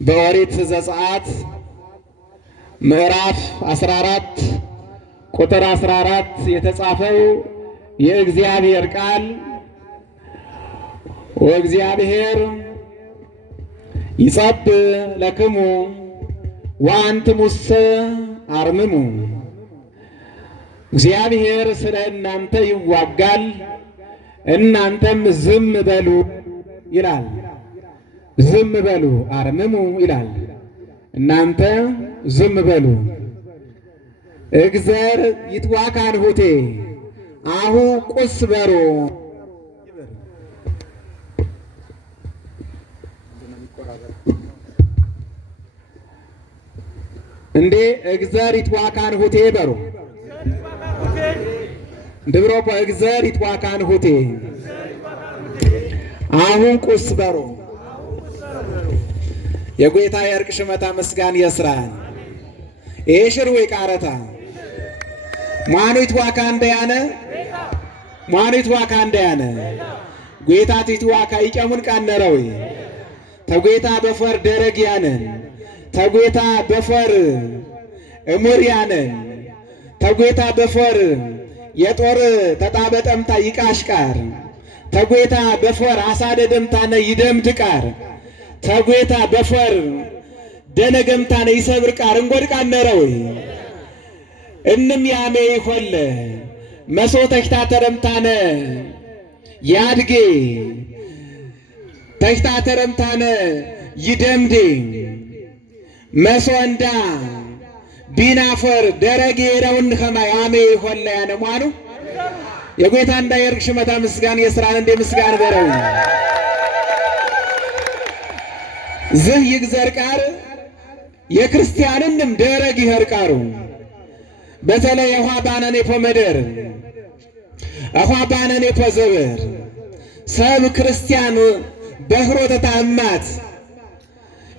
በኦሪት ዘጸአት ምዕራፍ 14 ቁጥር 14 የተጻፈው የእግዚአብሔር ቃል ወእግዚአብሔር ይጸብ ለክሙ ወአንትሙሰ አርምሙ፣ እግዚአብሔር ስለ እናንተ ይዋጋል እናንተም ዝም በሉ ይላል። ዝም በሉ አርምሙ ይላል። እናንተ ዝም በሉ። እግዘር ይትዋካን ሁቴ አሁ ቁስ በሮ እንዴ እግዘር ይትዋካን ሁቴ በሩ ድብሮፖ እግዘር ይትዋካን ሁቴ አሁን ቁስ በሮ የጌታ የእርቅ ሽመታ ምስጋን የስራን ኤሽር ወይ ቃረታ ማኑ ይትዋካ እንደያነ ማኑ ይትዋካ እንደያነ ጌታ ይትዋካ ይቀሙን ቃነረው ተጌታ በፈር ደረግ ያነን ተጌታ በፈር እሙር ያነን ተጌታ በፈር የጦር ተጣበጠምታ ይቃሽቃር ተጌታ በፈር አሳደ ደምታነ ይደምድቃር ተጌታ በፈር ደነገምታነ ይሰብር ቃር እንጎድቃን ነረው እንም ያሜ ይሆለ መሶ ተሽታ ተረምታነ ያድጌ ተሽታ ተረምታነ ይደምዴ መሶንዳ ቢናፈር ደረጌ ረውን ከማ ያሜ ይሆለ ያነማኑ የጌታ እንዳ የእርቅ ሽመታ ምስጋን የስራን እንደ ምስጋን በረው ዝህ ይግዘር ቃር የክርስቲያንንም ደረግ ይህርቃሩ በተለይ አኋ ባነኔ ፖመደር አኋ ባነኔ ፖዘበር ሰብ ክርስቲያን በህሮተ ታማት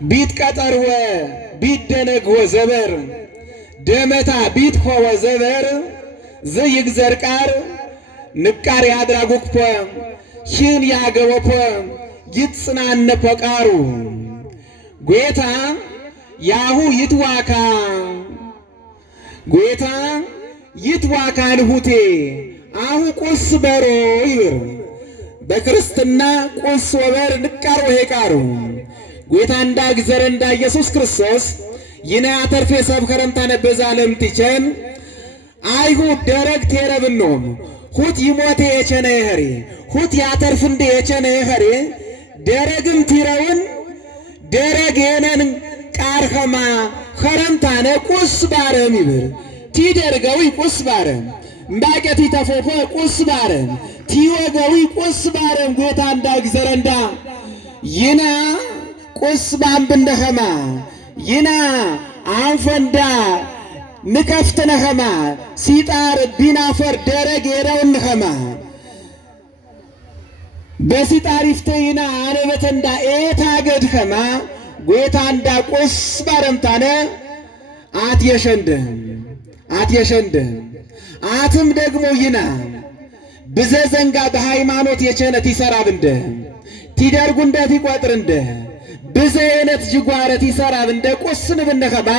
ቢት ቀጠርወ ቢት ደነግወ ዘበር ደመታ ቢት ሆወ ዘበር ዝህ ይግዘር ቃር ንቃር ያድራጉክፖ ሽን ያገወፖ ይጽናነፖ ቃሩ ጌታ ያሁ ይትዋካ ጌታ ይትዋካን ሁቴ አሁ ቁስ በሮ ይብር በክርስትና ቁስ ወበር ንቃር ወሄ ቃሩ ጌታ እንዳ ግዘረ እንዳ ኢየሱስ ክርስቶስ ይና አተርፌ ሰብ ከረምታ ነበዛ ለምትቸን አይሁድ ደረግ ተረብኖም ሁት ይሞቴ የቸነ ይኸሪ ሁት ያተርፍ እንደ የቸነ ይኸሪ ደረግም ትረውን ደረግ የነን ቃርኸማ ኸረምታነ ቁስ ባረም ይብር ቲደርገዊ ቁስ ባረም እምባቄቲ ተፎፎ ቁስ ባረም ቲወገዊ ቁስ ባረም ጌታ እንዳ ግዘረንዳ ይና ቁስ ባምብንደኸማ ይና አንፈንዳ ንከፍትነኸማ ሲጣር ቢናፈር ደረግ የረውንኸማ በሲጣር ይፍተይና አነበተንዳ ኤታገድኸማ ጌታ እንዳ ቁስ ባረምታነ አትየሸንደ አትም ደግሞ ይና ብዘዘንጋ በሃይማኖት የቸነት ይሰራብ እንደ ቲደርጉ እንደ ቲቆጥር እንደ ብዘየነት ጅጓረት ይሰራብ እንደ ቁስን ብነኸማ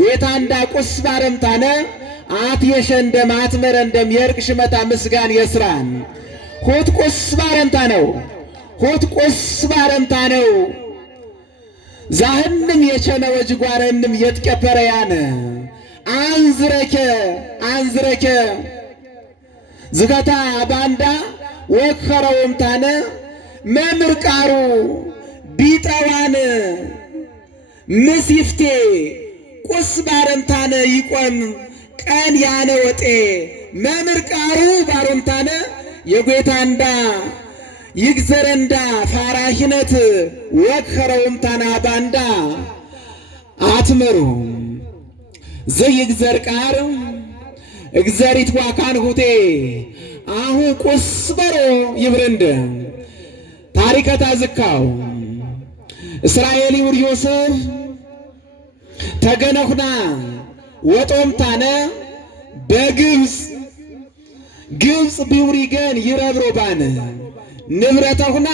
ጌታ እንዳ ቁስ ባረምታነ አትየሸንደም አትመረንደም የእርቅ ሽመታ ምስጋን የስራን ሁት ቁስ ባረምታ ነው ሁት ቁስ ባረምታ ነው ዛህንም የቸነ ወጅጓረንም የትቀፈረ ያነ አንዝረከ ዝገታ ባንዳ ወከረውምታነ መምርቃሩ ቢጠዋን ምስይፍቴ ቁስ ባረምታነ ይቆም ቀን ያነ ወጤ መምርቃሩ ባረምታነ የጌታ እንዳ ይግዘረንዳ ፋራሂነት ወከረውምታና ባንዳ አትመሩ ዘይግዘር ቃር እግዘር ይትዋካን ሁቴ አሁ ቁስ በሮ ይብርንደ ታሪከታ ዝካው እስራኤል ይውር ዮሴፍ ተገነኹና ወጦምታነ በግብፅ ቢውሪገን ይረብሮባን ንብረተኹና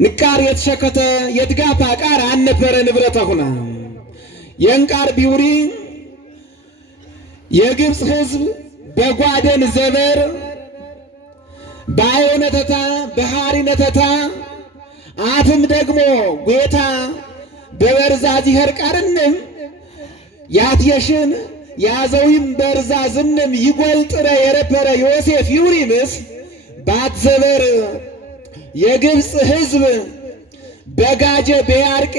ንቃር የተሸከተ የትጋፋ ቃር አነበረ ንብረተ ሁና የንቃር ቢውሪ የግብፅ ሕዝብ በጓደን ዘበር ባዮነተታ በሃሪነተታ አትም ደግሞ ጌታ በበርዛዚ ኸርቃርንም ያትየሽን ያዘዊም በርዛ ዝንም ይጎልጥረ የረበረ ዮሴፍ ዩሪምስ ባትዘበር የግብፅ ሕዝብ በጋጀ በያርቄ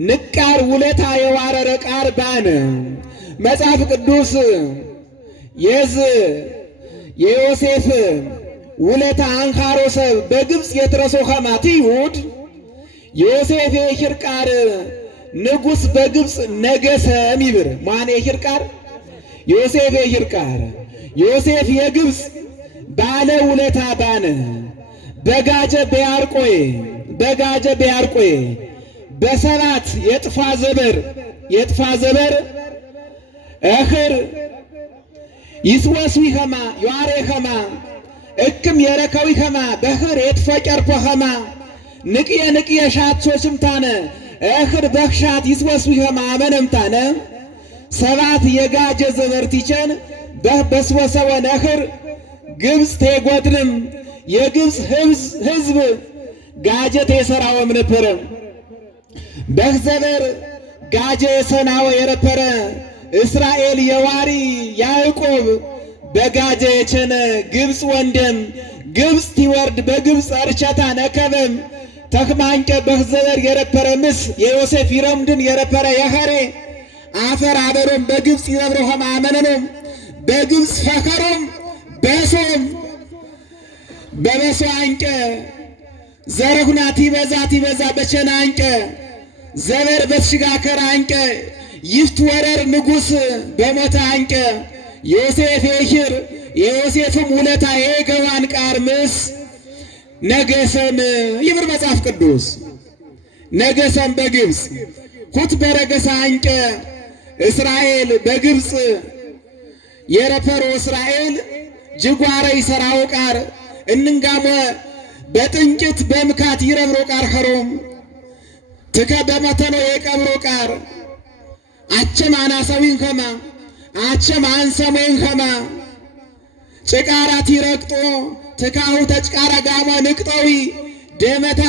ንቃር ውለታ የዋረረ ቃር ባነ መጽሐፍ ቅዱስ የዮሴፍ ውለታ አንካሮ ሰብ በግብፅ የትረሶ ኸማት ይሁድ ዮሴፍ የሽርቃር ንጉሥ በግብፅ ነገሰም ይብር ማን የሽርቃር ዮሴፍ የሽርቃር ዮሴፍ የግብፅ ባለ ውለታ ባነ በጋጀ በያርቆዬ በሰባት የጥፋ ዘበር እኽር ይስወስዊ ኸማ ዮአሬ ኸማ እክም የረከዊ ኸማ በኽር የትፈጨርኮ ኸማ ንቅየ ሻትሶ ሽምታነ እኽር በክሻት ይስወስዊ ኸማ አመነምታነ ሰባት የጋጀ ዘበርቲቸን በስወሰወን እኽር ግብፅ ቴጎድንም የግብፅ ሕዝብ ጋጀት የሰራወም ነበረ በዘበር ጋጀ የሰናወ የረፐረ እስራኤል የዋሪ ያዕቆብ በጋጀ የቸነ ግብፅ ወንደም ግብፅ ቲወርድ በግብፅ እርቸታ ነከበም ተክማንቀ በዘበር የረፐረ ምስ የዮሴፍ ይረምድን የረፐረ የኸሬ አፈር አበሮም በግብፅ ይረብረሆም አመነኖም በግብፅ ፈከሮም በሶም በበሶ አንቀ ዘረሁና ቲበዛ በቸና አንቀ ዘበር በትሽጋከር አንቀ ይፍት ወረር ንጉሥ በሞተ አንቀ ዮሴፍ የሽር የዮሴፍም ውለታ የገዋን ቃር ምስ ነገሰም ይብር መጽሐፍ ቅዱስ ነገሰም በግብፅ ኩት በረገሳ አንቀ እስራኤል በግብፅ የረፈሮ እስራኤል ጅጓረ ይሰራው ቃር እንንጋሞ በጥንጭት በምካት ይረብሮ ቃር ኸሮም ትከ በመተኖ የቀብሮ ቃር አቸም አናሰዊን ኸማ አቸም አንሰሞን ኸማ ጭቃራት ይረግጦ ትካሁ ተጭቃራ ጋሞ ንቅጠዊ ደመታ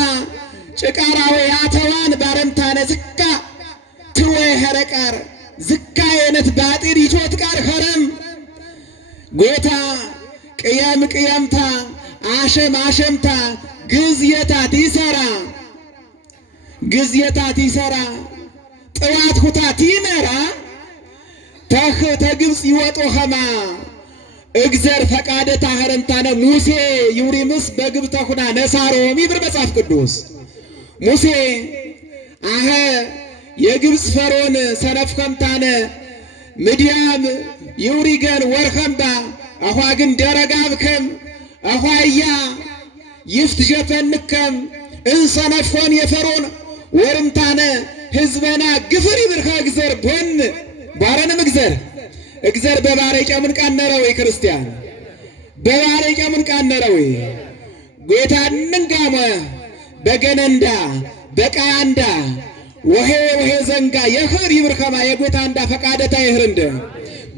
ጭቃራዊ ያተዋን ባረምታነ ዝካ ትወይ ኸረቃር ዝካ የነት ባጢር ይቾት ቃር ኸረም ጎታ ቅየምታ አሸምታ ግዝየታት ይሰራ ጥዋት ሁታት ይመራ ተግብፅ ይወጦ ኸማ እግዘር ፈቃደታ ኸረምታነ ሙሴ ዩሪምስ በግብተ ሁና ነሳሮም ይብር መጽሐፍ ቅዱስ ሙሴ አኸ የግብፅ ፈሮን ሰነፍ ኸምታነ ምድያም ይውሪገን ወርኸምባ አኋ ግን ደረጋብከም አኋያ ይፍት ጀፈንከም እንሰነፎን የፈሮን ወርምታነ ህዝበና ግፍር ይብርኸ እግዘር ቦን ባረንም እግዘር በባረቂያ ምን ቃነረው ክርስቲያን በባረቂያ ምን ቃነረው ጌታ እንንጋመ በገነንዳ በቃያንዳ ወሄ ዘንጋ የኽር ይብርከማ የጌታ እንዳ ፈቃደታ ይህርንደ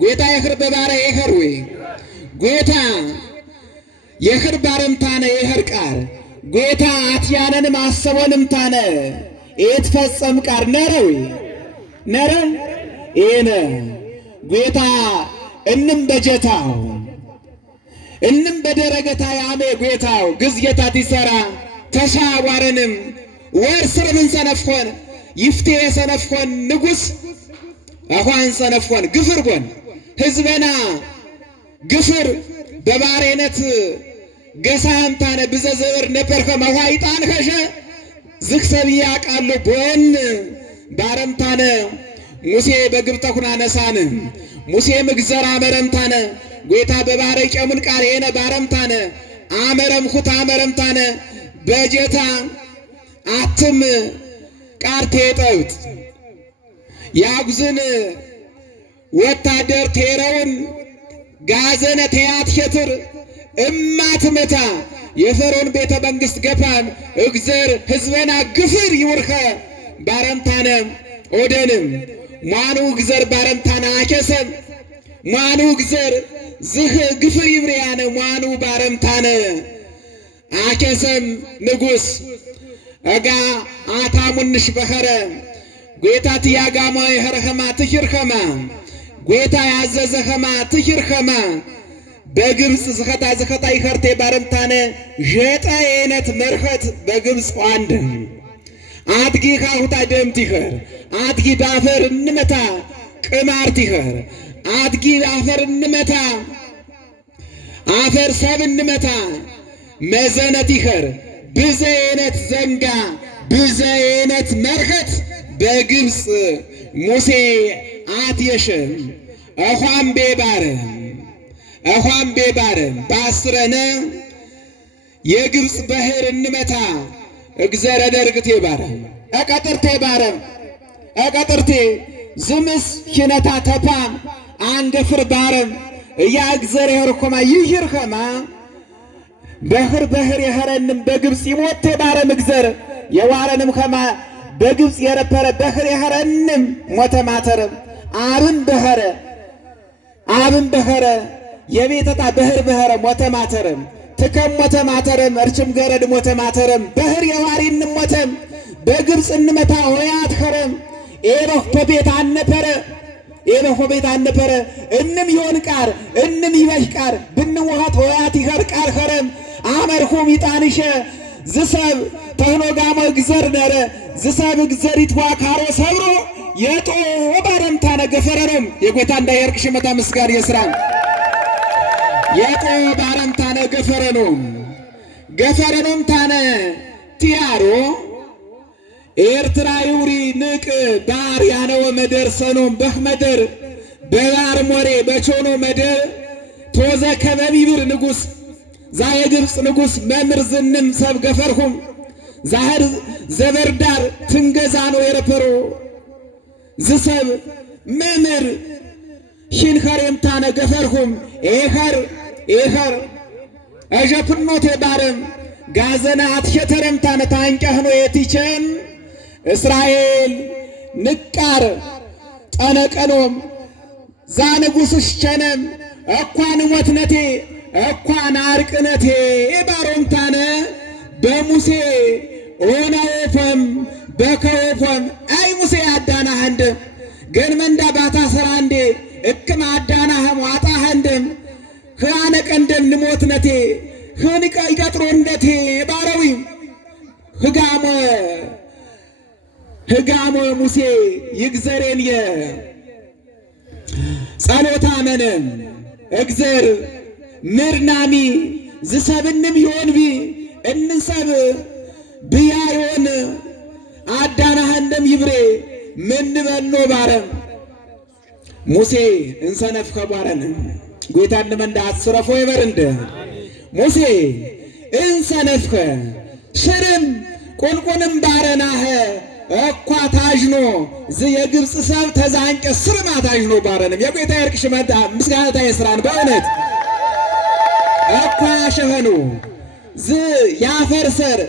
ጌታ የኽር በባረ ይኸር ወይ ጌታ የኽር ባረምታነ ይኸር ቃር ጌታ አትያነን ማሰቦንም ታነ ኤትፈጸም ቃር ነረው ነረ ኤነ ጌታ እንም በጀታው እንም በደረገታ ያሜ ጌታው ግዝየታት ይሰራ ተሻዋረንም ወርስር ምን ሰነፍኮን ይፍቴ ሰነፍኮን ንጉሥ አኳን ሰነፍኮን ግፍር ጎን ህዝበና ግፍር በባሬነት ገሳምታነ ብዘዘር ነበርከ መዋይጣን ከሸ ዝክሰብያ ቃሉ ቦን ባረምታነ ሙሴ በግብተ ኩና ነሳን ሙሴ ምግዘራ መረምታነ ጌታ በባረቂያ ምን ቃል የነ ባረምታነ አመረምኩት አመረምታነ በጀታ አትም ቃርቴ ጠውት ያጉዝን ወታደር ቴረውን ጋዘነ ተያት ሸትር እማትመታ የፈርዖን ቤተ መንግሥት ገፋም እግዘር ሕዝበና ግፍር ይውርከ ባረምታነ ኦደንም ማኑ እግዘር ባረምታነ አኬሰም ማኑ እግዘር ዝህ ግፍር ይብርያነ ማኑ ባረምታነ አኬሰም ንጉሥ እጋ አታሙንሽ በኸረ ጌታ ትያጋማ የኸረኸማ ትሂርኸማ ጌታ ያዘዘኸማ ትሂርኸማ በግብፅ ዝኸታ ይኸርቴ ባረምታነ ዠጠ የነት መርኸት በግብፅ ዋንድ አድጊ ካሁታ ደምት ይኸር አድጊ ዳፈር እንመታ ቅማርት ይኸር አድጊ አፈር እንመታ አፈር ሰብ እንመታ መዘነት ይኸር ብዘየነት ዘንጋ ብዘየነት መርኸት በግብፅ ሙሴ አትየሸም አዃም ቤባረም ባስረነ የግብፅ ባህር እንመታ እግዘረ ደርግቴ ባረም አቀጥርቴ አቀጥርቴ ዝምስ ኪነታ ተፓም አንገፍር ባረም እያ እግዘር የርኮማ ይሂርኸማ ባህር የኸረንም በግብፅ ይሞቴ ባረም እግዘር የዋረንም ኸማ በግብፅ የረፐረ ባህር የኸረንም ሞተ ማተረም አብን በኸረ የቤተታ ባህር ሞተ ማተረም ትከም ሞተ ማተረም እርችም ገረድ ሞተ ማተረም ባህር የዋሪንም ሞተም በግብፅ እንመታ ሆያት ኸረም ኤሮህ በቤት አነፐረ እንም ይሆን ቃር እንም ይበሽ ቃር ብንውሃት ሆያት ይኸር ቃር ኸረም አመርኹም ይጣንሸ ዝሰብ ተህኖጋሞ እግዘር ነረ ዝሰብ እግዘር ይትዋካሮ ሰብሮ የጦ ባረምታነ ገፈረኖም የጎታ እንዳየርቅ ሽመታ ምስጋር የስራን የጦ ባረምታነ ገፈረኖም ታነ ቲያሮ ኤርትራ ይውሪ ንቅ ባር ያነወ መደር ሰኖም በህመደር በባር ሞሬ በቾኖ መደር ቶዘ ከበቢብር ንጉሥ ዛ የግብፅ ንጉሥ መምር ዝንም ሰብ ገፈርሁም ዛህር ዘበርዳር ትንገዛ ነው የረፐሮ ዝሰብ መምር ሽንኸር የምታነ ገፈርሁም ኤኸር አጀፕኖቴ ባረም ጋዘና አትሸተረምታነ ታንቀህኖ የቲቸን እስራኤል ንቃር ጠነቀኖም ዛ ንጉሥሽ ቸነም እኳን ሞትነቴ እኳን አርቅነቴ ባሮምታነ በሙሴ ኦናወፈም በከወፈም አይ ሙሴ አዳናህንድ ገንመንዳ ባታ ሰራንዴ እክም አዳናህም ዋጣህንድም ኽያነ ቀንደም ንሞትነቴ ኽንቀ ይቀጥሮንደቴ ባረዊ ህጋሞ ሙሴ ይግዘሬን ጸሎታ መነም እግዘር ምርናሚ ዝሰብንም ይሆንቢ እንሰብ ብያ ይሆን አዳናህንደም ይብሬ ምንበኖ ባረም ሙሴ እንሰነፍከ ባረን ጌታን መንዳ አስረፎ ይበርንደ ሙሴ እንሰነፍከ ሽርም ቁልቁልም ባረናህ እኳ ታጅኖ የግብፅ ሰብ ተዛንቀ ስርማ ታጅኖ ባረንም የጌታ ይርቅ ሽመታ ምስጋናታ የስራን በእውነት እኳ ሸኸኑ ያፈርሰር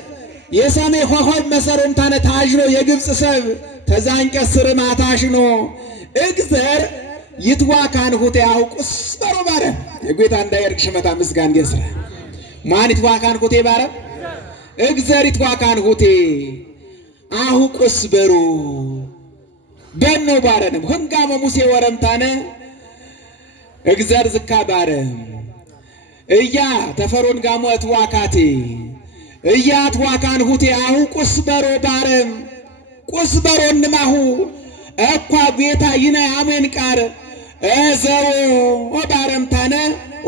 የሰሜ ሆሆብ መሰሮም ታነ ታጅኖ የግብፅ ሰብ ተዛንቀ ስርማ ታጅኖ እግዘር ይትዋካን ሁቴ አውቁስ በሮ ባረ የጌታ እንዳይርቅ ሽመታ ምስጋና የስራ ማን ይትዋካን ሁቴ ባረ እግዘር ይትዋካን ሁቴ አውቁስ በሮ በኖ ባረንም ህንጋሞ ሙሴ ወረምታነ እግዘር ዝካ ባረ እያ ተፈሮን ጋሞ እትዋካቴ እያ ትዋካን ሁቴ አውቁስ በሮ ባረም ቁስ በሮ እንማሁ እኳ ጌታ ይና አሜን ቃር እዘሮ ባረምታነ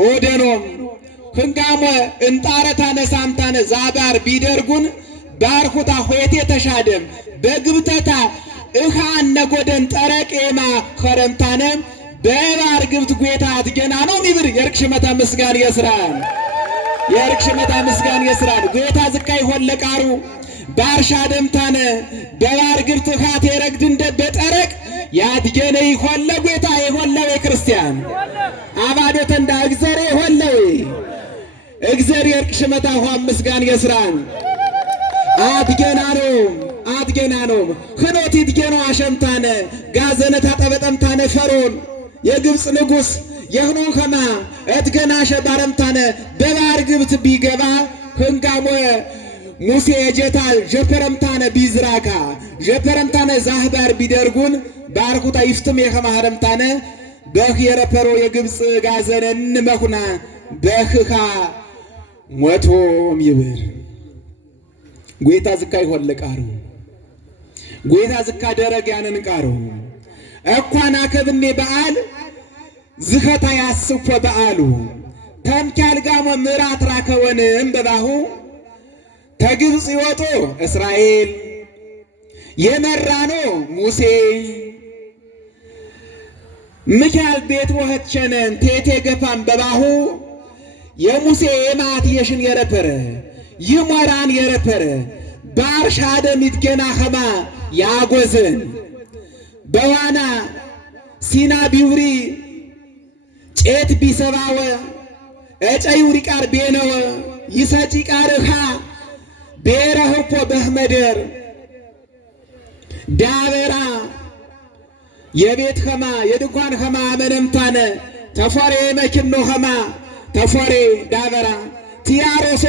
ኦደኖም ህንጋሞ እንጣረታነ ሳምታነ ዛባር ቢደርጉን ባርኩታ ሆቴ ተሻደም በግብተታ እኻ ነጎደን ጠረቄማ ኸረምታነ በባር ግብት ጌታ አትገና ነው ሚብር የርቅ ሽመታ ምስጋን የስራን ጌታ ዝካይ ሆለቃሩ ባርሻ ደምታነ በባር ግብት ኻት የረግድ እንደ በጠረቅ ያትገነ ይሆለ ጌታ ይሆለ ክርስቲያን አባዶተ እንዳ እግዘሬ ይሆለ እግዚአብሔር ቅሽመታ ሆም ምስጋን የስራን አትገና ነው ክኖት ይትገኖ አሸምታነ ጋዘነታ ጠበጠምታነ ፈርዖን የግብፅ ንጉሥ የህኖ ከማ እትገናሸ ባረምታነ በባህር ግብት ቢገባ ህንጋሞ ሙሴ የጀታል ጀፐረምታነ ቢዝራካ ጀፐረምታነ ዛህባር ቢደርጉን ባርኩታ ይፍትም የኸማ ሀረምታነ በህ የረፐሮ የግብፅ ጋዘነን መኩና በህኻ ሞቶም ይብር ጎይታ ዝካ ይሆልቃሩ ጎይታ ዝካ ደረግ ያንን ቃሩ እኳና ከብኔ በዓል ዝኸታ ያስፎ በዓሉ ተምካል ጋሞ ምራት ራከወን እምበባሁ ተግብፅ ይወጡ እስራኤል የመራኖ ሙሴ ምካል ቤት ወህቸነን ቴቴ ገፋን በባሁ የሙሴ የማት የሽን የረፐረ ይሞራን የረፐረ ባርሻ ደም ይትገና ኸማ ያጎዘን በዋና ሲና ቢውሪ ጬት ቢሰባወ እጨዩሪ ቃር ቤነወ ይሰጪ ቃርኻ ቤረህፖ በህመደር ዳበራ የቤት ኸማ የድንኳን ኸማ አመነምታነ ተፎሬ መኪኖ ኸማ ተፎሬ ዳበራ ቲያሮሶ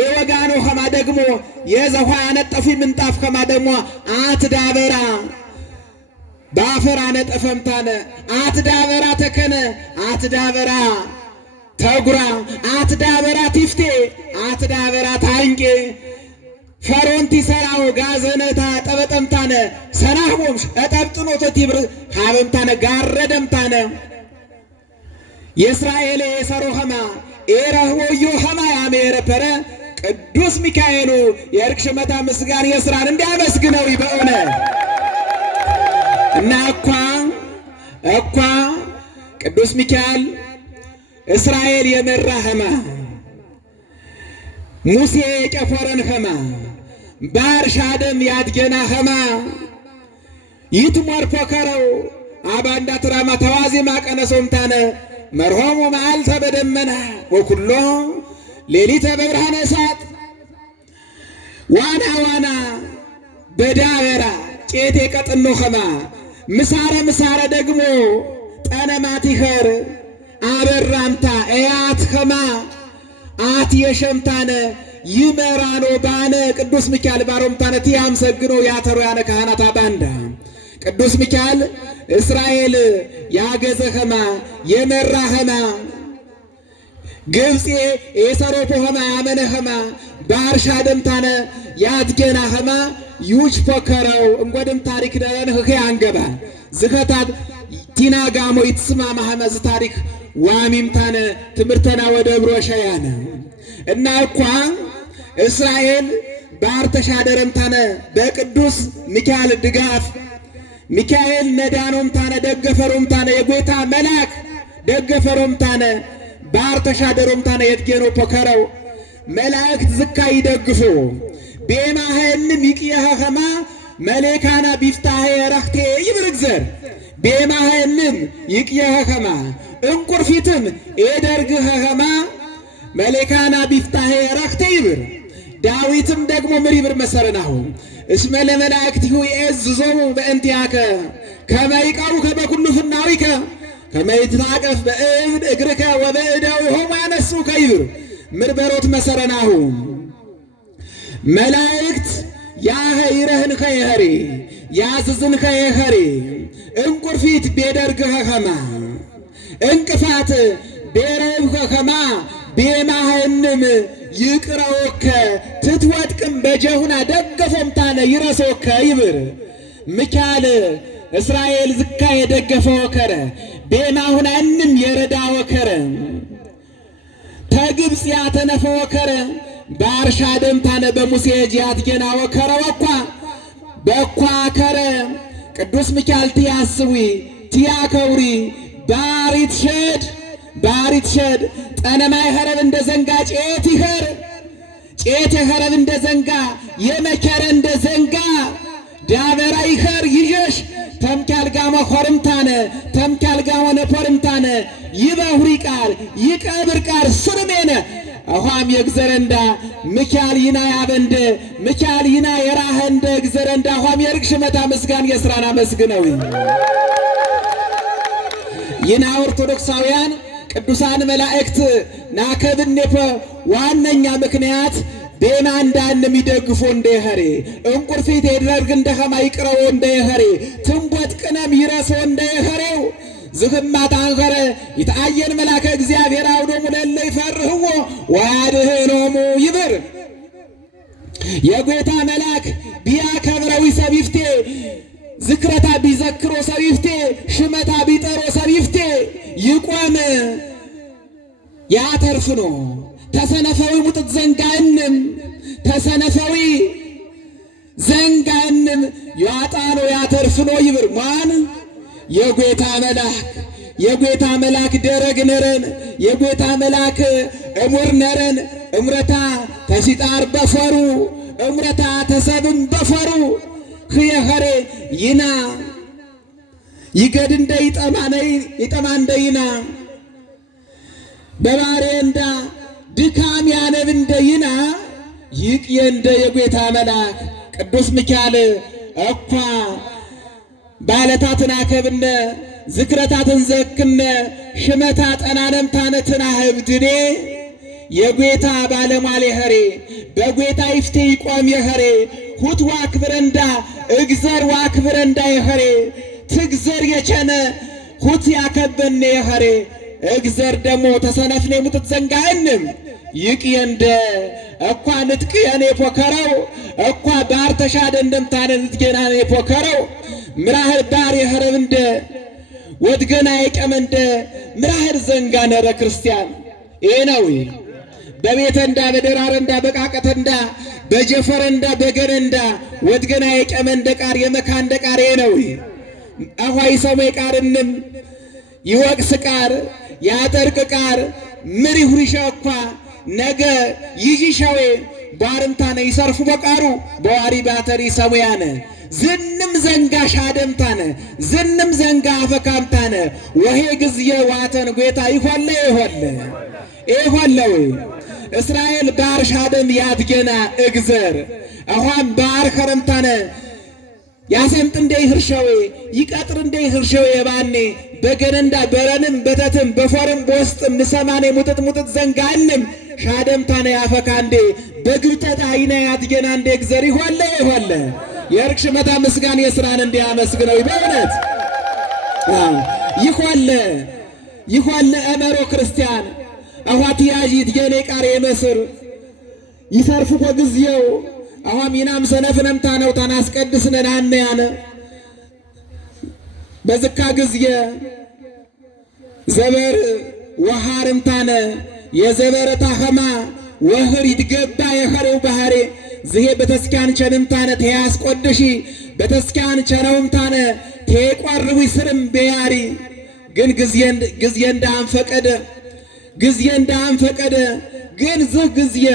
ኤወጋኖ ኸማ ደግሞ የዘኋ ያነጠፉ ምንጣፍ ኸማ ደግሞ አትዳበራ ባፈራ ነጠፈምታነ አትዳበራ ተከነ አትዳበራ ተጉራ አትዳበራ ቲፍቴ አትዳበራ ታንቄ ፈሮንቲ ሰራው ጋዘነታ ጠበጠምታነ ሰናህቦም እጠብጥኖቶ ቲብር ሀበምታነ ጋረደምታነ የእስራኤል የሰሮ ኸማ ኤረህወዮ ኸማ ያሜረፐረ ቅዱስ ሚካኤሉ የርክሽመታ ምስጋን የስራን እንዲያመስግነው በእውነ እና እኳ ቅዱስ ሚካኤል እስራኤል የመራ ኸማ ሙሴ የጨፈረን ኸማ ባርሻ ደም ያድገና ኸማ ይትሞር ፎከረው አባንዳ ትራማ ተዋዚማ ቀነሶምታነ መርሆሙ መዓልተ በደመና ወኩሎ ሌሊተ በብርሃነ እሳት ዋና በዳበራ ቄቴ ቀጥኖ ኸማ ምሳረ ደግሞ ጠነማት ይኸር አበራምታ እያት ኸማ አት የሸምታነ ይመራኖ ባነ ቅዱስ ሚካኤል ባሮምታነ ቲያምሰግኖ ያተሮ ያነ ካህናት ባንዳ ቅዱስ ሚካኤል እስራኤል ያገዘ ኸማ የመራ ኸማ ግብፅ የሰሮፖ ኸማ ያመነ ኸማ ባርሻ ደምታነ ያትገና ኸማ ዩች ፎከረው እንጎድም ታሪክ ደረን ህኸ አንገባ ዝኸታት ቲናጋሞ ይትስማ ማህመዝ ታሪክ ዋሚምታነ ትምርተና ወደ ብሮሻያነ እና እኳ እስራኤል ባርተሻደረምታነ በቅዱስ ሚካኤል ድጋፍ ሚካኤል ነዳኖምታነ ደገፈሮምታነ የጎይታ መልአክ ደገፈሮምታነ ባርተሻደሮምታነ የትጌኖ ፖከረው መላእክት ዝካ ይደግፎ ቤማህንም ይቅየኸ ኸማ መሌካና ቢፍታሄ ረኽቴ ይብርግዘር ቤማህንም ይቅየኸ ኸማ እንቁርፊትም ኤደርግኸ ኸማ መሌካና ቢፍታሄ ረኽቴ ይብር ዳዊትም ደግሞ ምን ይብር መሰረናሁ እስመ ለመላእክቲሁ ይእዝዞሙ በእንቲአከ ከመ ይቀሩከ በኩሉ ፍናዊከ ከመ ይትታቀፍ በእብን እግርከ ወበእደዊሆሙ ያነሱከ ይብር ምርበሮት መሰረናሁ መላእክት ያኸይረህንከ የኸሬ ያዝዝንከ የኸሬ እንቁርፊት ቤደርግኸ ኸማ እንቅፋት ቤረብኸ ኸማ ቤማህንም ይቅረወከ ትትወድቅም በጀሁና ደገፎምታነ ይረሶከ ይብር ሚካኤል እስራኤል ዝካ የደገፈ ወከረ ቤማሁናንም የረዳ ወከረ ተግብፅ ያተነፈ ወከረ ባርሻ ደምታነ በሙሴ ጂያት ገና ወከረ ወኳ በኳ ከረ ቅዱስ ሚካኤል ቲያስዊ ቲያከውሪ ባሪት ሸድ ጠነማይ ኸረብ እንደ ዘንጋ ጬት ይኸር ጬት የኸረብ እንደ ዘንጋ የመከረ እንደ ዘንጋ ዳበራ ይኸር ይዠሽ ተምካል ጋሞ ኾርምታነ ተምካል ጋሞ ነፖርምታነ ይበሁሪ ቃል ይቀብር ቃል ስርሜነ አሁም የግዘረንዳ ሚካኤል ይና ያበንደ ሚካኤል ይና የራህንደ ግዘረንዳ አሁም የርግሽ መታ መስጋን የስራና መስግነው ይና ኦርቶዶክሳውያን ቅዱሳን መላእክት ናከብኔፈ ዋነኛ ምክንያት ቤና እንዳንም ይደግፎ እንደኸሬ እንቁርፊት ይደርግ እንደኸማ ይቅረው እንደኸሬ ትንቦት ቅነም ይረሶ እንደኸሬው ዝህማት አንኸረ ይታየን መላከ እግዚአብሔር አውዶሙ ለለ ይፈርህዎ ወያድኅኖሙ ይብር የጌታ መልአክ ቢያከብረው ሰቢፍቴ ዝክረታ ቢዘክሮ ሰቢፍቴ ሽመታ ቢጠሮ ሰቢፍቴ ይቆም ያተርፍኖ ተሰነፈዊ ሙጥት ዘንጋንም ተሰነፈዊ ዘንጋንም ያጣኖ ያተርፍኖ ይብር ማን የጌታ መልአክ ደረግ ነረን የጌታ መልአክ እሙር ነረን እምረታ ተሲጣር በፈሩ እምረታ ተሰብም በፈሩ ኸየኸሬ ይና ይገድ እንደ ይጠማ እንደ ይና በባሬንዳ ድካም ያነብ እንደ ይና ይቅየ እንደ የጌታ መልአክ ቅዱስ ሚካኤል እኳ ባለታትን አከብነ ዝክረታትን ዘክነ ሽመታ ጠናነምታነትን አህብድኔ የጌታ ባለሟል የኸሬ በጌታ ይፍቴ ይቆም የኸሬ ሁት ዋክብረንዳ እግዘር ዋክብረንዳ የኸሬ ትግዘር የቸነ ሁት ያከበነ የኸሬ እግዘር ደሞ ተሰነፍኔ ሙጥት ዘንጋንም ይቅየንደ እኳ ንጥቅየኔ ፖከረው እኳ ባር ተሻደ እንደምታነ ንጥገናኔ ፖከረው ምራህር ባር የኸረብንደ ወድገና የቀመንደ ምራህር ዘንጋ ነረ ክርስቲያን ይሄ ነው። በቤተንዳ በደራረንዳ በቃቀተንዳ በጀፈረንዳ በገረንዳ ወድገና የቀመንደ ቃር የመካንደ ቃር ይሄ ነው። አኋይ ሰማይ ቃርንም ይወቅስ ቃር ያጠርቅ ቃር ምሪ ሁሪሻ እኳ ነገ ይጂሻዌ ባርምታነ ይሰርፉ በቃሩ በዋሪ ባተሪ ሰሙያነ ዝንም ዘንጋ ሻደምታነ ዝንም ዘንጋ አፈካምታነ ወሄ ግዝየ ዋተን ጌታ ይሆለ ይሆለው እስራኤል ባር ሻደም ያድገና እግዘር አሁን ባር ከረምታነ ያሰምጥ እንደ ይህርሸዌ ይቀጥር እንደ ይህርሸዌ ባኔ በገነንዳ በረንም በተትም በፎርም በውስጥም ንሰማኔ ሙጥጥ ዘንጋንም ሻደምታነ ያፈካንዴ በግብጠት አይና ያድገና እንደ እግዘር ይሆለ የርክሽ መታ ምስጋን የስራን እንዲያመስግነው በእውነት ይሆለ አመሮ ክርስቲያን አዋት ያጂት የኔ ቃር የመስር ይሰርፉ ከግዚያው አዋም ይናም ሰነፍነምታ ነው ታናስቀድስነን አነ ያነ በዝካ ግዚየ ዘበር ወሃርምታነ የዘበረታ ኸማ ወህር ይትገባ የኸሬው ባህሬ ዝሄ በተስኪያን ቸንምታነ ተያስቆድሺ በተስኪያን ቸነውምታነ ተቆርቡ ስርም በያሪ ግን ግዚየ እንዳንፈቀደ ግን ዝህ ግዚየ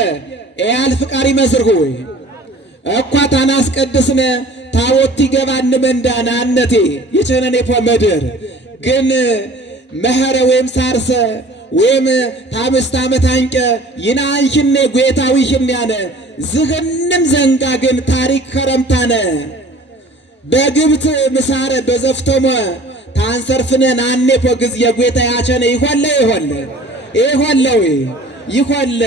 ያል ፍቃሪ መስርሁ እኳ ታናስቀድስነ ታወት ይገባን መንዳና አነቴ የቸነኔ ፖመደር ግን መኸረ ወይም ሳርሰ ወይም ታምስት ዓመት አንቀ ይናንሽኔ ጌታዊሽን ያነ ዝህንም ዘንጋ ግን ታሪክ ከረምታነ በግብት ምሳረ በዘፍቶመ ታንሰርፍነ ናኔ ፖግዝ የጌታ ያቸነ ይሆለ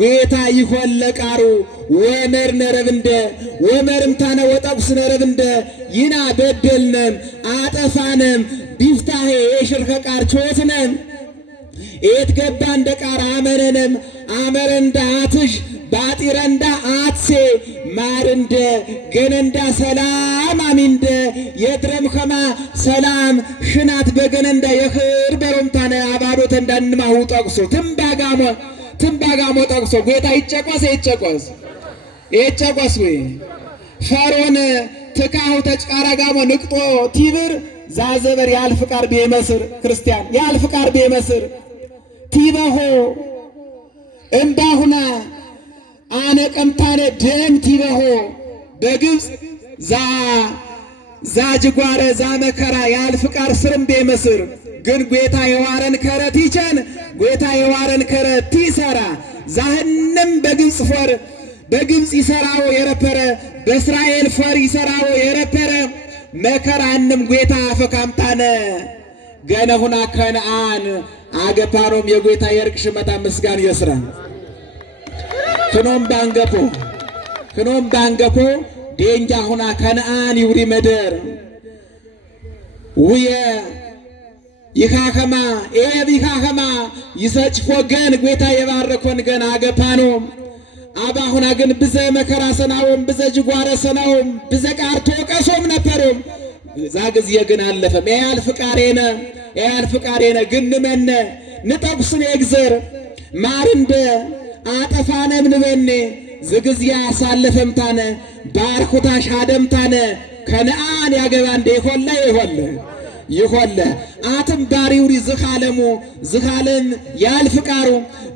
ጌታ ይሆለ ቃሩ ወመር ነረብንደ ወመርምታነ ወጠቁስ ነረብንደ ይና በደልነም አጠፋነም ቢፍታሄ የሽርከ ቃር ቾትነም ኤት ገባ እንደ ቃር አመረነም አመረንዳ አትሽ ባጢረንዳ አትሴ ማርንደ ገነንዳ ሰላም አሚንደ የድረም ኸማ ሰላም ሽናት በገነንዳ የኽር በሮምታነ አባዶተ እንዳንማሁ ጠቅሶ ትምባጋሞ ጠቅሶ ጌታ ይጨቆስ ወይ ፈሮን ትካሁ ተጭቃራጋሞ ንቅጦ ቲብር ዛዘበር ያልፍቃር ቢመስር ክርስቲያን ያልፍቃር ቢመስር ቲበሆ እምባሁና አነቀምታነ ደም ቲበሆ በግብፅ ዛ ጅጓረ ዛ መከራ ያልፍቃር ስርም ቢመስር ግን ጌታ የዋረን ከረት ይቸን ጌታ የዋረን ከረት ይሰራ ዛህንም በግብፅ ፈር በግብፅ ይሰራው የረፐረ በእስራኤል ፈር ይሰራው የረፐረ መከራንም ጌታ ፈካምታነ ገነሁና ከነአን አገፓሮም የጌታ የርቅ ሽመታ ምስጋን ይስራ ክኖም ባንገፖ ዴንጃ ሁና ከነአን ይውሪ መደር ውየ ይካኸማ ኤብ ይካኸማ ይሰጭ ወገን ጌታ የባረኮን ገና አገፓኖ አባሁና ግን ብዘ መከራ ሰናውም ብዘ ጅጓረ ሰናውም ብዘ ቃርቶ ቀሶም ነበሩም ዛግዝ የግን አለፈም ኤያል ፍቃሬነ ግን መነ ንጠቁስን የግዘር ማርንደ አጠፋነም ንበኔ ዝግዝያ ሳለፈምታነ ባርኩታሽ አደምታነ ከነአን ያገባ እንደ ይሆለ አትም ባሪውሪ ዝኻለም ያል ፍቃሩ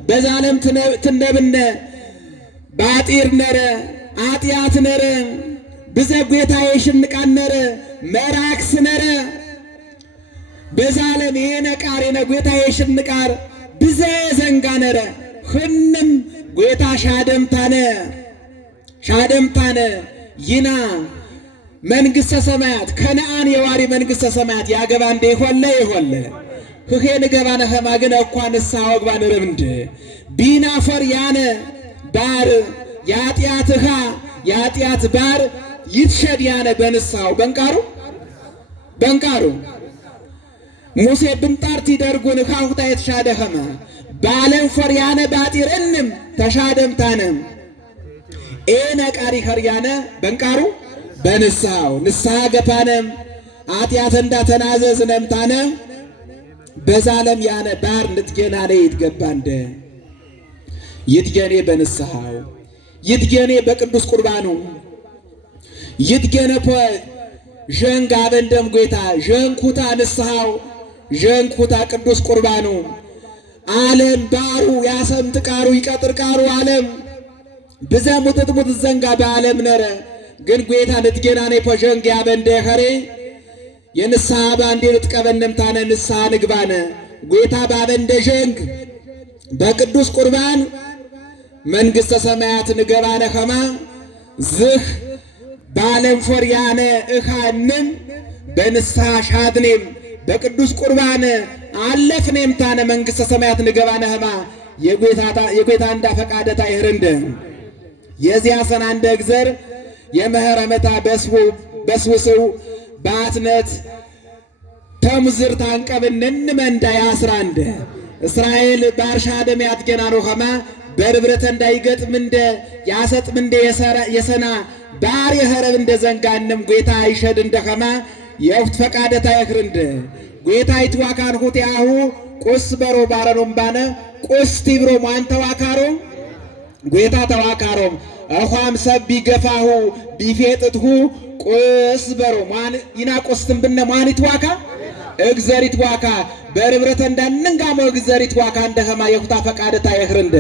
በዛለም ትነብነ ባጢር ነረ አጥያት ነረ ብዘ ጌታ የሽንቃን ነረ መራክስ ነረ በዛለም የነቃር የነጌታ የሽንቃር ብዘ ዘንጋ ነረ ሁንም ጌታ ሻደምታነ ይና መንግሥተ ሰማያት ከነአን የዋሪ መንግሥተ ሰማያት ያገባ እንደ ይሆለ ህኼን ገባነ ኸማግን እኳን ንስሐ ወግባን ርምድ ቢና ፈር ያነ ባር የኃጢአት ባር ይትሸድ ያነ በንስሐው በንቃሩ ሙሴ ብንጣርቲ ደርጉን ካሁታ የተሻደ ኸመ ባለም ፈር ያነ ባጢር እንም ተሻደምታነ ኤነ ቃሪ ኸርያነ በንቃሩ በንስሐው ንስሐ ገፓነም ኃጢአት እንዳተናዘዝነምታነ በዛለም ያነ ባር ንትገናነ ይትገባንደ ይትገኔ በንስሐው ይትገኔ በቅዱስ ቁርባኑ ይትገነ ዠንጋ በንደም ጌታ ዠንኩታ ንስሐው ዠንኩታ ቅዱስ ቁርባኑ ዓለም ባሩ ያሰምጥ ቃሩ ይቀጥር ቃሩ ዓለም ብዘሙትሙት ዘንጋ በዓለም ነረ ግን ጌታ ንትገናኔ ዠንጋ ያበንደ ኸሬ የንስሐ ባንዴ ንጥቀበነምታነ ንስሐ ንግባነ ጌታ ባበንደ ዠንግ በቅዱስ ቁርባን መንግሥተ ሰማያት ንገባነ ኸማ ዝህ ባለም ፎር ያነ እኻንም በንስሐ ሻድኔም በቅዱስ ቁርባን አለፍኔም ታነ መንግሥተ ሰማያት ንገባነ ኸማ የጌታ እንዳ ፈቃደታ ይህርንደ የዚያ ሰና እንደ እግዘር የመህረመታ በስውስው ባትነት ተምዝር ታንቀብንን መንዳ ያስራንደ እስራኤል ባርሻ ደም ያትገናኖ ኸማ በርብረተ እንዳይገጥም እንደ ያሰጥም እንደ የሰና ባር የኸረብ እንደ ዘንጋንም ጌታ ይሸድ እንደ ኸማ የውፍት ፈቃደታ ይኽርንደ ጌታ ይትዋካን ሁቲያሁ ቁስ በሮ ባረኖም ባነ ቁስ ቲብሮ ማን ተዋካሮ ጌታ ተዋካሮም አኳም ሰብ ቢገፋሁ ቢፌጥትሁ ቁስ በሮ ማን ይናቆስትም ብነ ማን ይትዋካ እግዘሪት ዋካ በርብረተ እንዳንንጋሞ እግዘሪት ዋካ እንደ ኸማ የኩታ ፈቃደታ ይኽርንደ